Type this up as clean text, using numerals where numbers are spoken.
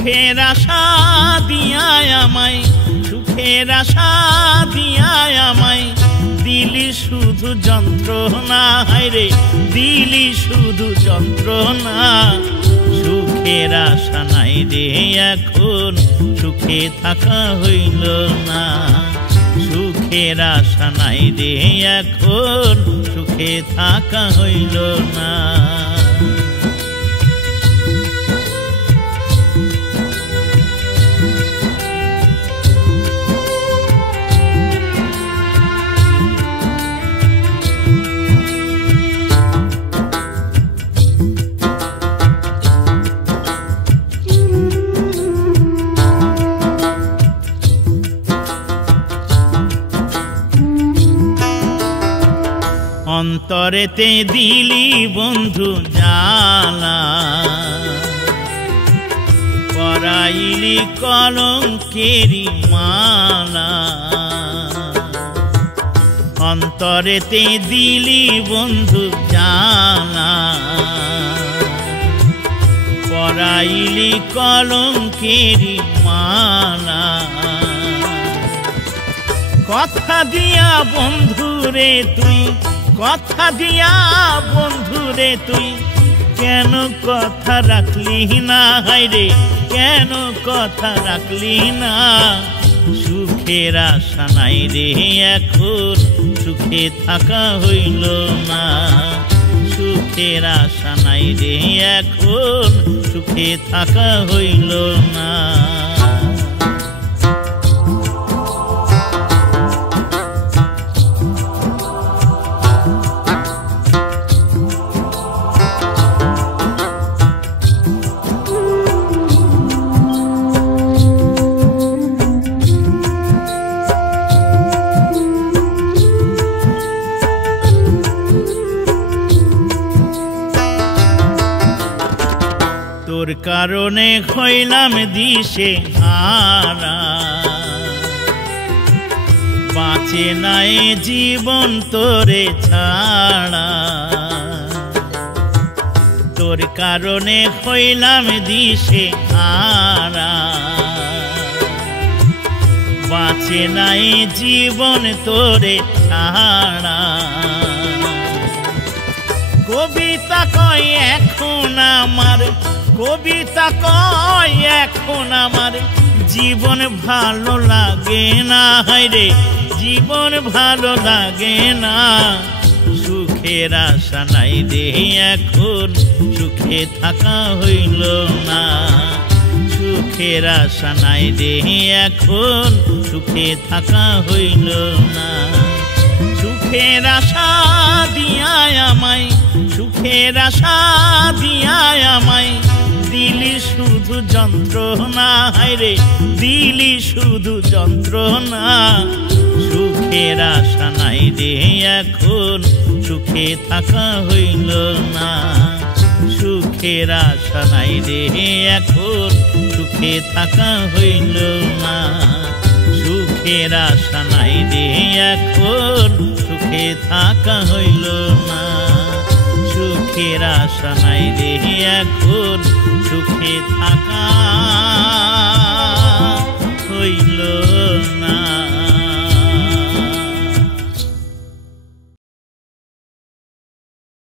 সুখের আশা দিয়ায় আমায়, সুখের আশা দিয়ায় আমায় দিলি শুধু যন্ত্রণা। হায়রে দিলি শুধু যন্ত্রণা। সুখের আশা নাই রে এখন, সুখে থাকা হইল না। সুখের আশা নাই রে এখন, সুখে থাকা হইল না। অন্তরেতে দিলি বন্ধু জ্বালা, পরাইলি কলঙ্কেরি মালা। অন্তরেতে দিলি বন্ধু জ্বালা, পরাইলি কলঙ্কেরি মালা। কথা দিয়া বন্ধুরে তুই, কথা দিয়া বন্ধুরে তুই কেন কথা রাখলি না। হায়রে কেন কথা রাখলি না। সুখের আশা নাই রে এখন, সুখে থাকা হইল না। সুখের আশা নাই রে এখন, সুখে থাকা হইল না। তোর কারণে হইলাম দিশে হারা, বাঁচে নাই জীবন তোরে ছাড়া। তোর কারণে হইলাম দিশে হারা, বাঁচে নাই জীবন তোরে ছাড়া। কবিতা কয় এখন আমার, কবিতা কয় এখন আমার জীবন ভালো লাগে না। হায়রে জীবন ভালো লাগে না। সুখের আশা নাই রে এখন, সুখে থাকা হইল না। সুখের আশা নাই রে এখন, সুখে থাকা হইল না। সুখের আশা দিয়ায় আমায়, সুখের আশা দিয়ায় আমায় দিলি শুধু যন্ত্রণা। হায়রে দিলি শুধু যন্ত্রণা। সুখের আশা নাই রে এখন, সুখে থাকা হইল না। সুখের আশা নাই রে এখন, সুখে থাকা হইল না। সুখের আশা নাই রে এখন, সুখে থাকা হইল না। সুখের আশা নাই রে এখন, সুখে থাকা